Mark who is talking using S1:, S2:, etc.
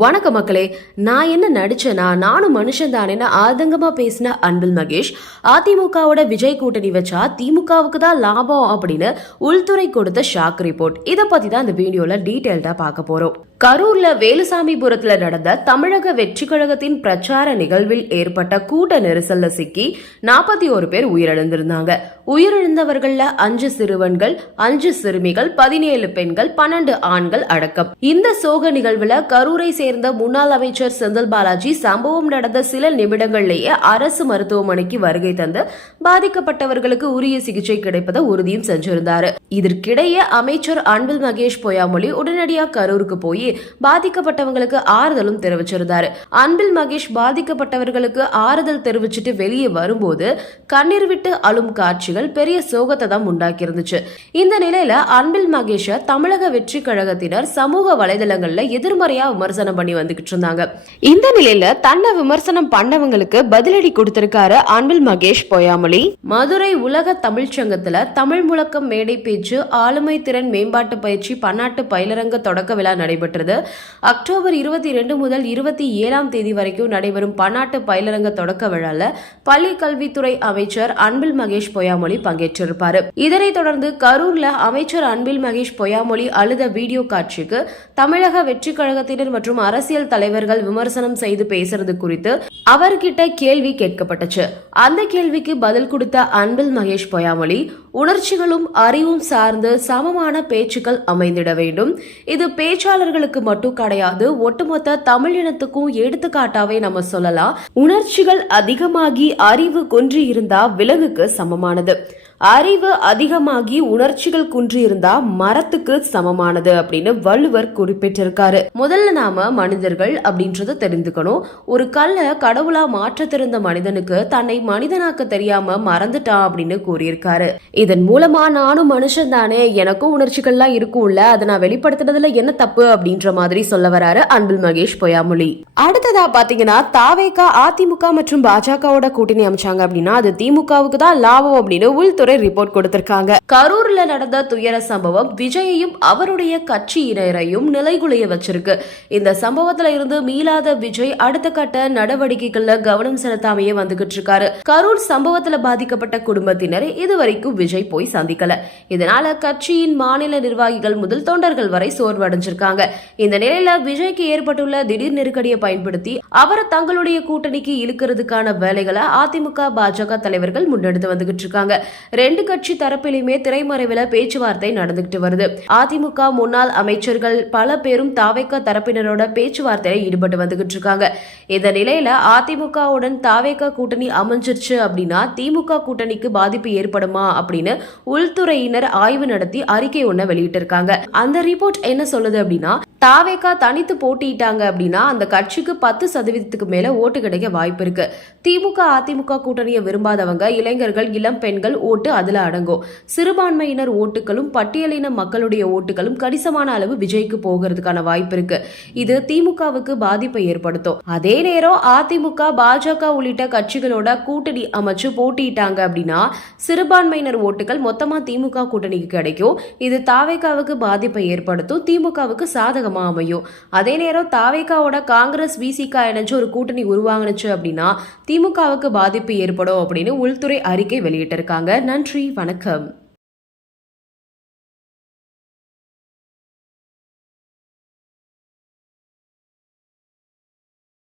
S1: வணக்க மக்களே. நான் என்ன நடிச்சேனா நானும் மனுஷன் தானேன்னு ஆதங்கமா பேசின அன்பில் மகேஷ். அதிமுகவோட விஜய் கூட்டணி வச்சா திமுகவுக்கு தான் லாபம் அப்படின்னு உள்துறை கொடுத்த ஷாக் ரிப்போர்ட். இதை பத்தி தான் இந்த வீடியோல டீட்டெயில்டா பார்க்க போறோம். கரூர்ல வேலுசாமிபுரத்துல நடந்த தமிழக வெற்றி கழகத்தின் பிரச்சார நிகழ்வில் ஏற்பட்ட கூட்ட நெரிசல்ல சிக்கி நாற்பத்தி ஒரு பேர் உயிரிழந்திருந்தாங்க. உயிரிழந்தவர்கள்ல அஞ்சு சிறுவன்கள் அஞ்சு சிறுமிகள் பதினேழு பெண்கள் பன்னெண்டு ஆண்கள் அடக்கம். இந்த சோக நிகழ்வுல கரூரை சேர்ந்த சேர்ந்த முன்னாள் அமைச்சர் செந்தில் பாலாஜி சம்பவம் நடந்த சில நிமிடங்களிலேயே அரசு மருத்துவமனைக்கு வருகை தந்து பாதிக்கப்பட்டவர்களுக்கு உரிய சிகிச்சை கிடைப்பதை உறுதியும் செஞ்சிருந்தார். இதற்கிடையே அமைச்சர் அன்பில் மகேஷ் பொய்யாமொழி உடனடியாக கரூருக்கு போய் பாதிக்கப்பட்டவங்களுக்கு ஆறுதலும் தெரிவிச்சிருந்தார். அன்பில் மகேஷ் பாதிக்கப்பட்டவர்களுக்கு ஆறுதல் தெரிவிச்சுட்டு வெளியே வரும்போது கண்ணீர் விட்டு அழும் காட்சிகள் பெரிய சோகத்தை தான் உண்டாக்கி இருந்துச்சு இந்த நிலையில அன்பில் மகேஷ தமிழக வெற்றி கழகத்தினர் சமூக வலைதளங்கள்ல எதிர்மறையா விமர்சனம் பண்ணி வந்துகிட்டு இருந்தாங்க. இந்த நிலையில தன்னை விமர்சனம் பண்ணவங்களுக்கு பதிலடி கொடுத்திருக்காரு அன்பில் மகேஷ் பொய்யாமொழி. மதுரை உலக தமிழ்ச்சங்கத்துல தமிழ் முழக்கம் மேடை பேச்சு ஆளுமை திறன் மேம்பாட்டு பயிற்சி பன்னாட்டு பயிலரங்க தொடக்க விழா நடைபெற்றது. அக்டோபர் இருபத்தி ரெண்டு முதல் இருபத்தி ஏழாம் தேதி வரைக்கும் நடைபெறும் பன்னாட்டு பயிலரங்க தொடக்க விழால பள்ளி கல்வித்துறை அமைச்சர் அன்பில் மகேஷ் பொய்யாமொழி பங்கேற்றிருப்பாரு. இதனைத் தொடர்ந்து கரூர்ல அமைச்சர் அன்பில் மகேஷ் பொய்யாமொழி அழுத வீடியோ காட்சிக்கு தமிழக வெற்றி கழகத்தினர் மற்றும் அரசியல் தலைவர்கள் விமர்சனம் செய்து பேசுறது குறித்து அவர்கிட்ட கேள்வி கேட்கப்பட்டுச்சு. அந்த கேள்விக்கு பதில் கொடுத்த அன்பில் மகேஷ் பொயாமொழி உணர்ச்சிகளும் அறிவும் சார்ந்து சமமான பேச்சுக்கள் அமைந்திட வேண்டும். இது பேச்சாளர்களுக்கு மட்டும் கிடையாது ஒட்டுமொத்த தமிழ் இனத்துக்கும் எடுத்துக்காட்டாவே நம்ம சொல்லலாம். உணர்ச்சிகள் அதிகமாகி அறிவு குன்றி இருந்தா விலங்குக்கு சமமானது. அறிவு அதிகமாகி உணர்ச்சிகள் குன்றியிருந்தா மரத்துக்கு சமமானது அப்படின்னு வள்ளுவர் குறிப்பிட்டிருக்காரு. முதல்ல நாம மனிதர்கள் அப்படின்றத தெரிந்துக்கணும். ஒரு கல்ல கடவுளா மாற்ற தெரிந்த மனிதனுக்கு தன்னை மனிதனாக்க தெரியாம மறந்துட்டான் அப்படின்னு கூறியிருக்காரு. இதன் மூலமா நானும் மனுஷன் தானே எனக்கும் உணர்ச்சிகள்லாம் இருக்கும்ல அதை நான் வெளிப்படுத்துனதுல என்ன தப்பு அப்படின்ற மாதிரி சொல்ல வராரு அன்பில் மகேஷ் பொய்யாமொழி. அடுத்ததா பாத்தீங்கன்னா தாவேகா அதிமுக மற்றும் பாஜகவோட கூட்டணி அமைச்சாங்க அப்படின்னா அது திமுகவுக்கு தான் லாபம் அப்படின்னு உள்துறை ரிப்போர்ட் கொடுத்திருக்காங்க. கரூர்ல நடந்த துயர சம்பவம் விஜயையும் அவருடைய கட்சியினரையும் நிலைகுலைய வச்சிருக்கு. இந்த சம்பவத்துல இருந்து மீளாத விஜய் அடுத்த கட்ட நடவடிக்கைகள்ல கவனம் செலுத்தாமையே வந்துகிட்டு இருக்காரு. கரூர் சம்பவத்துல பாதிக்கப்பட்ட குடும்பத்தினரை இதுவரைக்கும் விஜய் போய் சந்திக்கல. இதனால கட்சியின் மாநில நிர்வாகிகள் முதல் தொண்டர்கள் வரை சோர்வடைஞ்சிருக்காங்க. இந்த நிலையில விஜய்க்கு ஏற்பட்டுள்ள திடீர் நெருக்கடியை பயன்படுத்தி அவரை தங்களுடைய கூட்டணிக்கு இழுக்கிறதுக்கான வேலைகளை அதிமுக பாஜக தலைவர்கள் முன்னெடுத்து வந்துகிட்டு இருக்காங்க. ரெண்டு கட்சி தரப்பிலுமே திரைமறைவில் பேச்சுவார்த்தை நடந்துகிட்டு வருது. அதிமுக முன்னாள் அமைச்சர்கள் பல பேரும் தாவேக்கா தரப்பினரோட பேச்சுவார்த்தையில ஈடுபட்டு வந்துகிட்டு இருக்காங்க. இந்த நிலையில அதிமுகவுடன் தாவேக்கா கூட்டணி அமைஞ்சிருச்சு அப்படின்னா திமுக கூட்டணிக்கு பாதிப்பு ஏற்படுமா அப்படின்னு உள்துறையினர் ஆய்வு நடத்தி அறிக்கை ஒன்ன வெளியிட்டிருக்காங்க. அந்த ரிப்போர்ட் என்ன சொல்லுது அப்படின்னா தாவேக்கா தனித்து போட்டியிட்டாங்க அப்படின்னா அந்த கட்சிக்கு பத்து சதவீதத்துக்கு மேல ஓட்டு கிடைக்க வாய்ப்பு இருக்கு. திமுக அதிமுக கூட்டணியை விரும்பாதவங்க இளைஞர்கள் இளம் பெண்கள் ஓட்டு அதுல அடங்கும். சிறுபான்மையினர் ஓட்டுகளும் பட்டியலின மக்களுடைய ஓட்டுகளும் கணிசமான அளவு விஜய்க்கு போகிறதுக்கான வாய்ப்பு இருக்கு. இது திமுகவுக்கு பாதிப்பை ஏற்படுத்தும். அதே நேரம் அதிமுக பாஜக உள்ளிட்ட கட்சிகளோட கூட்டணி அமைச்சு போட்டியிட்டாங்க அப்படின்னா சிறுபான்மையினர் ஓட்டுகள் மொத்தமா திமுக கூட்டணிக்கு கிடைக்கும். இது தாவேக்காவுக்கு பாதிப்பை ஏற்படுத்தும். திமுகவுக்கு காரணமாக அமையும். அதே நேரம் தாவேக்காவோட காங்கிரஸ் விசிகா இணைஞ்சு ஒரு கூட்டணி உருவாங்கினுச்சு அப்படின்னா திமுகவுக்கு பாதிப்பு ஏற்படும் அப்படின்னு உள்துறை அறிக்கை வெளியிட்டிருக்காங்க. நன்றி வணக்கம்.